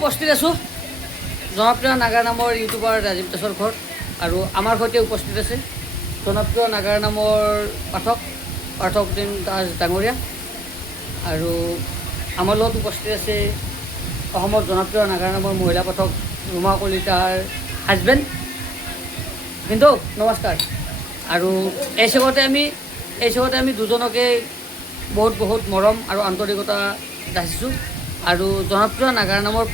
উপস্থিত আছোঁ জনপ্ৰিয় নাগাৰ নামৰ ইউটিউবাৰ ৰাজীৱ দাসৰ ঘৰত আৰু আমাৰ সৈতে উপস্থিত আছে জনপ্ৰিয় নাগাৰ নামৰ পাঠক দাস ডাঙৰীয়া আৰু আমাৰ লগত উপস্থিত আছে অসমৰ জনপ্ৰিয় নাগাৰ নামৰ মহিলা পাঠক ৰুমা কলিতাৰ হাজবেণ্ড কিন্তু নমস্কাৰ আৰু এই চবতে আমি দুজনকে বহুত মৰম আৰু আন্তৰিকতা যাচিছোঁ আৰু জনপ্ৰিয় নাগাৰ নামৰ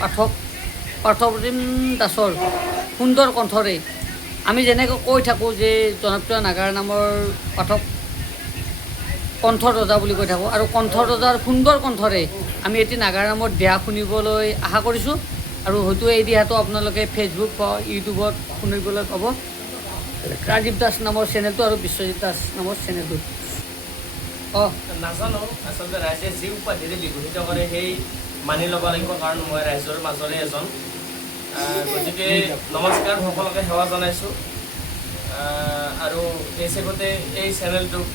পাৰ্থপ্ৰতিম দাসৰ সুন্দৰ কণ্ঠৰে আমি যেনেকৈ কৈ থাকোঁ যে জনপ্ৰিয় নাগাৰ নামৰ পাঠক কণ্ঠ ৰজা বুলি কৈ থাকোঁ আৰু কণ্ঠ ৰজাৰ সুন্দৰ কণ্ঠৰে আমি এটি নাগাৰ নামৰ দিহা শুনিবলৈ আশা কৰিছোঁ আৰু হয়তো এই দিহাটো আপোনালোকে ফেচবুক বা ইউটিউবত শুনিবলৈ পাব ৰাজীৱ দাস নামৰ চেনেলটো আৰু বিশ্বজিৎ দাস নামৰ চেনেলটো নাজানো আচলতে ৰাইজে যি উপাধিৰে বিভূষিত কৰে সেই মানি ল'ব লাগিব কাৰণ মই ৰাইজৰ মাজৰে এজন গতিকে নমস্কাৰ সকলোকে সেৱা জনাইছোঁ আৰু এই চেগতে এই চেনেলটোক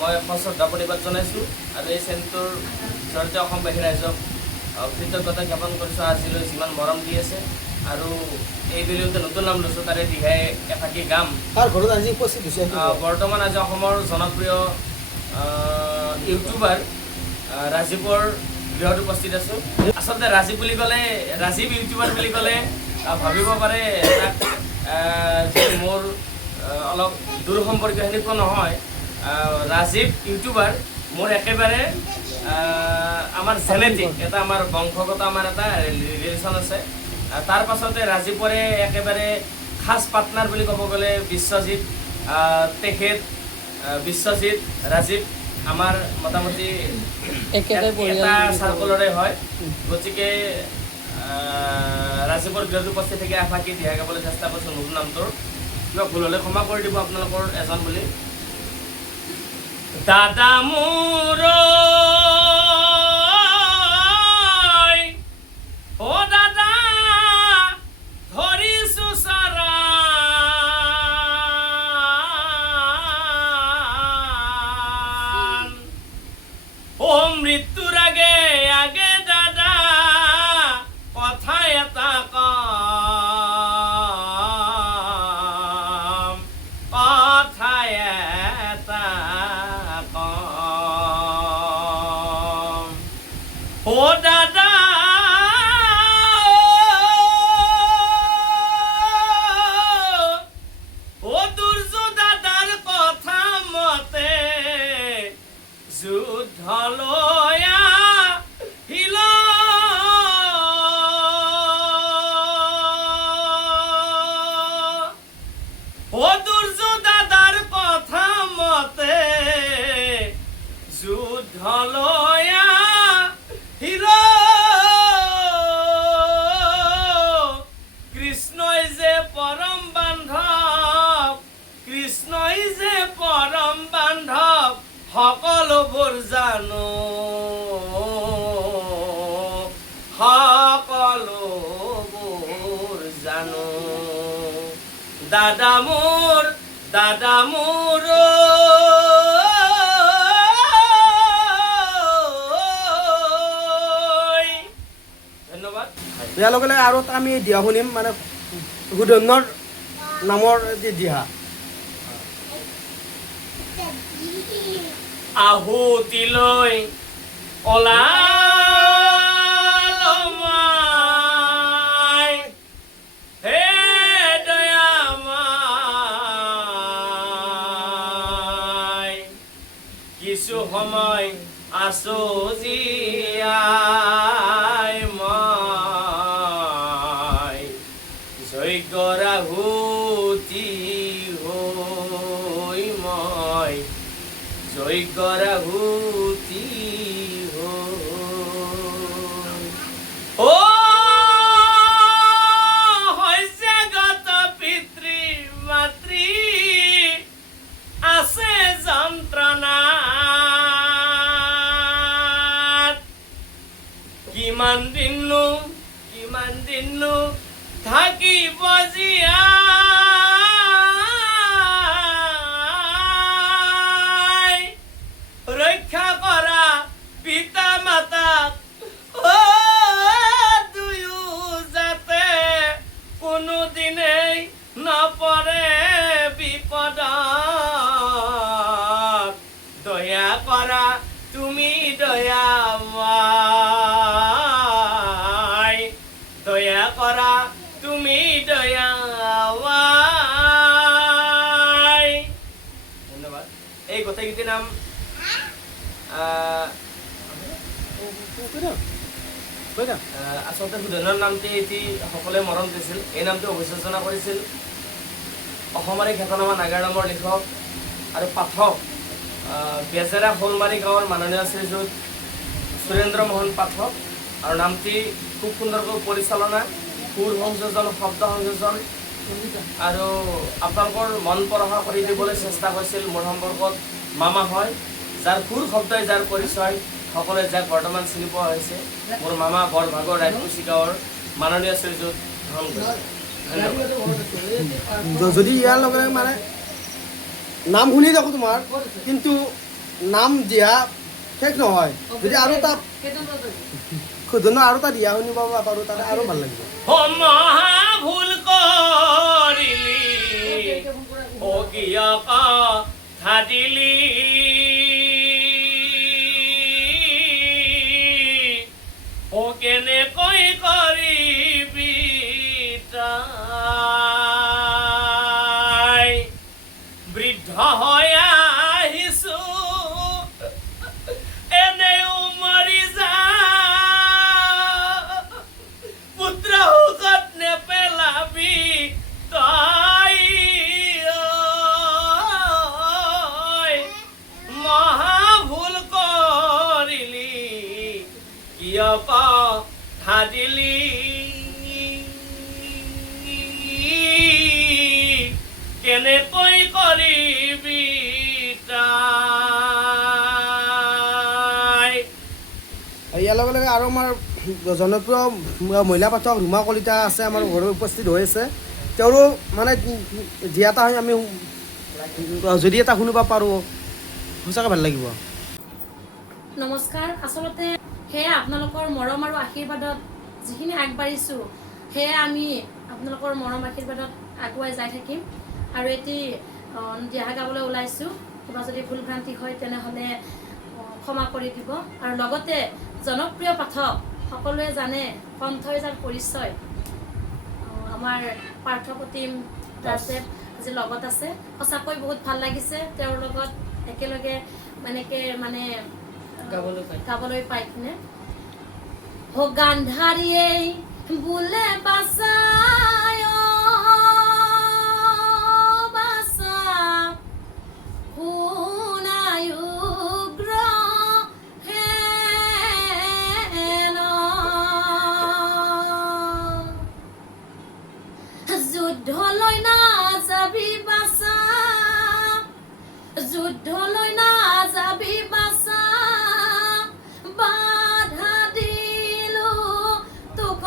মই সশ্ৰদ্ধা প্ৰতিবাদ জনাইছোঁ আৰু এই চেনেলটোৰ জৰিয়তে অসমবাসী ৰাইজক কৃতজ্ঞতা জ্ঞাপন কৰিছোঁ আজিলৈ যিমান মৰম দি আছে আৰু এই ভিডিঅ'তে নতুন নাম লৈছোঁ তাৰে দিহাই এফাকি গাম বৰ্তমান আজি অসমৰ জনপ্ৰিয় ইউটিউবাৰ ৰাজীৱৰ গৃহত উপস্থিত আছোঁ আচলতে ৰাজীৱ বুলি ক'লে ৰাজীৱ ইউটিউবাৰ বুলি ক'লে ভাবিব পাৰে যে মোৰ অলপ দূৰ সম্পৰ্কীয় সেনেকুৱা নহয় ৰাজীৱ ইউটিউবাৰ মোৰ একেবাৰে আমাৰ জেনেটিক এটা আমাৰ বংশগত আমাৰ এটা ৰিলেশ্যন আছে তাৰ পাছতে ৰাজীৱৰে একেবাৰে খাস পাৰ্টনাৰ বুলি ক'ব গ'লে বিশ্বজিৎ তেখেত বিশ্বজিৎ ৰাজীৱ আমাৰ মোটামুটি এটা চাৰ্কলৰে হয় গতিকে ৰাজীৱৰ গৃহত উপস্থিত থাকি আশাকি দিহা গাবলৈ চেষ্টা কৰিছোঁ নতুন নামটোৰ কিবা ভুল হ'লে ক্ষমা কৰি দিব আপোনালোকৰ এজন বুলি দাদা মোৰ মৃত্যুর আগে আগে দাদা কথা এটা কম কথা এটা কম ও দাদা ও দুর্য দাদার কথা মতে যুদ্ধ লয়া হিল ও দুর্য দাদার কথা মতে যুদ্ধ লয়া হিল কৃষ্ণই যে পরম বান্ধব কৃষ্ণই যে পরম বান্ধব সকলোবোৰ জানো সকলোবোৰ জানো দাদা মোৰ ধন্যবাদ ইয়াৰ লগে লগে আৰু আমি দিহা শুনিম মানে সুধন্যৰ নামৰ যি দিহা আহুতিলৈ ওলালমাই হে দয়ামাই কিছু সময় আছো জীয়াই মই যজ্ঞৰ আহুতি হৈ মই যজ্ঞৰ আহুতি ও হৈছে গত পিতৃ মাতৃ আছে যন্ত্ৰণাত কিমান দিননো থাকিব জীয়া ৰক্ষা কৰা পিতা মাতাক দয়া কৰা তুমি দয়াময়, দয়া কৰা তুমি দয়াময়। ধন্যবাদ। এই গোটেইকেইটিৰ নাম আচলতে সুধনৰ নামটি এটি সকলোৱে মৰম দিছিল। এই নামটো অভিযোজনা কৰিছিল অসমাৰী খ্যাতনামা নাগাৰ নামৰ লিখক আৰু পাঠক বেজেৰা শোলমাৰী গাঁৱৰ মাননীয় শ্ৰীযুত সুৰেন্দ্ৰ মোহন পাঠক। আৰু নামটি খুব সুন্দৰকৈ পৰিচালনা, সুৰ সংযোজন, শব্দ সংযোজন আৰু আপোনালোকৰ মন পৰশা কৰি দিবলৈ চেষ্টা কৰিছিল মোৰ সম্পৰ্কত মামা হয়, যাৰ সুৰ শব্দই যাৰ পৰিচয় সকলোৱে যাক বৰ্তমান চিনি পোৱা হৈছে, মোৰ মামা বৰভাগৰ ৰাজকুচি গাঁৱৰ মাননীয় শ্ৰীযুত ধনগড়। যদি ইয়াৰ লগে লগে মানে নাম শুনি থাকোঁ তোমাৰ, কিন্তু নাম দিয়া শেষ নহয়। যদি আৰু এটা সুধনৰ আৰু এটা দিয়া শুনিব পাৰোঁ তাতে আৰু ভাল লাগিব। মহা ভুল কৰিলি ও কিয় কথা দিলি, ও কেনেকৈ কৰিবি তাই, বৃদ্ধ হৈ আহিছো এনেও মৰি যা, পুত্ৰ সুখত নেপেলাবি তই, মহা ভুল কৰিলি কিয় কথা দিলি, কেনেকৈ কৰিবি তাই। ইয়াৰ লগে লগে আৰু আমাৰ জনপ্ৰিয় মহিলা পাঠক ৰুমা কলিতা আছে, আমাৰ ঘৰত উপস্থিত হৈ আছে। তেওঁৰো মানে যি এটা হয় আমি যদি এটা শুনিব পাৰোঁ সঁচাকৈ ভাল লাগিব। নমস্কাৰ। আচলতে সেয়া আপোনালোকৰ মৰম আৰু আশীৰ্বাদত যিখিনি আগবাঢ়িছোঁ, সেয়া আমি আপোনালোকৰ মৰম আশীৰ্বাদত আগুৱাই যাই থাকিম। আৰু এটি দিহা গাবলৈ ওলাইছোঁ, কিবা যদি ভুল ভ্ৰান্তি হয় তেনেহ'লে ক্ষমা কৰি দিব। আৰু লগতে জনপ্ৰিয় পাঠক, সকলোৱে জানে কণ্ঠই যাৰ পৰিচয়, আমাৰ পাৰ্থপ্ৰতিম দাসে আজি লগত আছে। সঁচাকৈ বহুত ভাল লাগিছে তেওঁৰ লগত একেলগে মানে গাবলৈ পাই কিনে। ও গান্ধাৰীয়ে বোলে বাচায় বাচা, শুনায় উগ্ৰ হেন, যুদ্ধলৈ নাযাবি বাচা, যুদ্ধলৈ নাযাবি বাচা, বাধা দিলো তোক,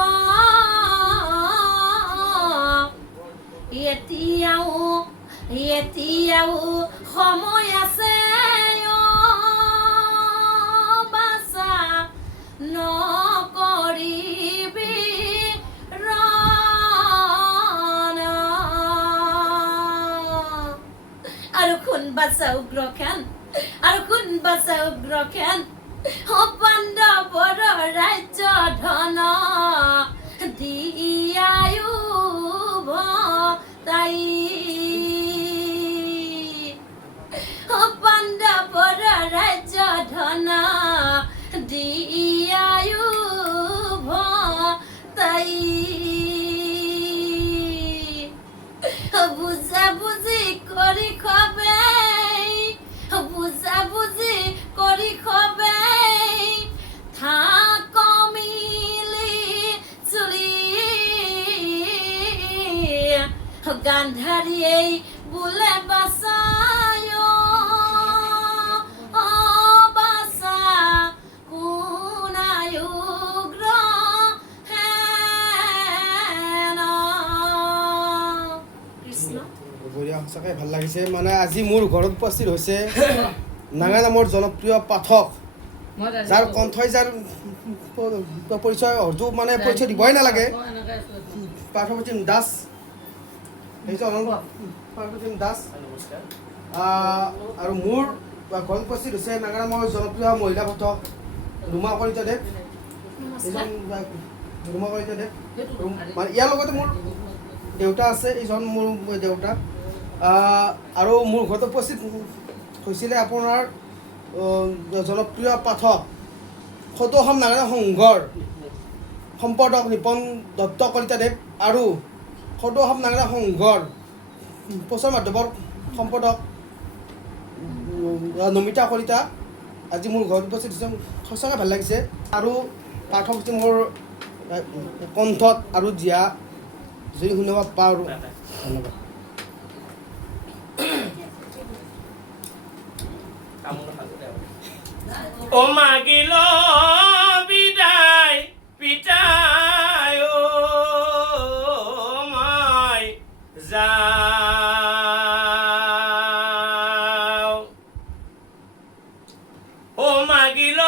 এতিয়াও সময় আছে বাচা, নকৰিবি ৰণ, আৰু কোন বাচা উগ্ৰখান, আৰু কোন বাচা উগ্ৰখান, পাণ্ডৱৰ ৰাজ্য ধন দিয়ায়ো তাই, পাণ্ডৱৰ ৰাজ্য ধন দিয়ায়ো তাই, বুজা বুজি কৰি খবেই, বুজা বুজি কৰি খবেই, থাক মিলি চুলি, গান্ধাৰীয়ে বোলে বাচায় বাচা, শুনায় উগ্ৰ হেন। কৃষ্ণ বঢ়িয়া, সঁচাকৈ ভাল লাগিছে। মানে আজি মোৰ ঘৰত উপস্থিত হৈছে নাগা নামৰ জনপ্ৰিয় পাঠক, যাৰ কণ্ঠই যাৰ পৰিচয় হয়তো মানে পৰিচয় দিবই নালাগে, পাৰ্থপ্ৰতিম দাস। পাৰ্থপ্ৰতিম দাস নমস্কাৰ। আৰু মোৰ ঘৰত উপস্থিত হৈছে নাগানামৰ জনপ্ৰিয় মহিলা পাঠক ৰুমা কলিতাদেৱ। নমস্কাৰ। ৰুমা কলিতাদেৱ মানে ইয়াৰ লগতে মোৰ দেউতা আছে, এইজন মোৰ দেউতা। আৰু মোৰ ঘৰত উপস্থিত হৈছিলে আপোনাৰ জনপ্ৰিয় পাঠক সদৌ অসম নাগাৰা সংঘৰ সম্পাদক নিপন দত্ত কলিতাদেৱ আৰু সদৌ অসম নাগাৰা সংঘৰ প্ৰচাৰ মাধ্যমৰ সম্পাদক নমিতা কলিতা আজি মোৰ ঘৰত উপস্থিত হৈছে। সঁচাকৈ ভাল লাগিছে। আৰু পাঠক হৈছে মোৰ কণ্ঠত আৰু জীয়া যদি শুনিব পাৰোঁ। ধন্যবাদ। ও মাগিল বিদায় পিতাই ও মই যাও ও মাগিল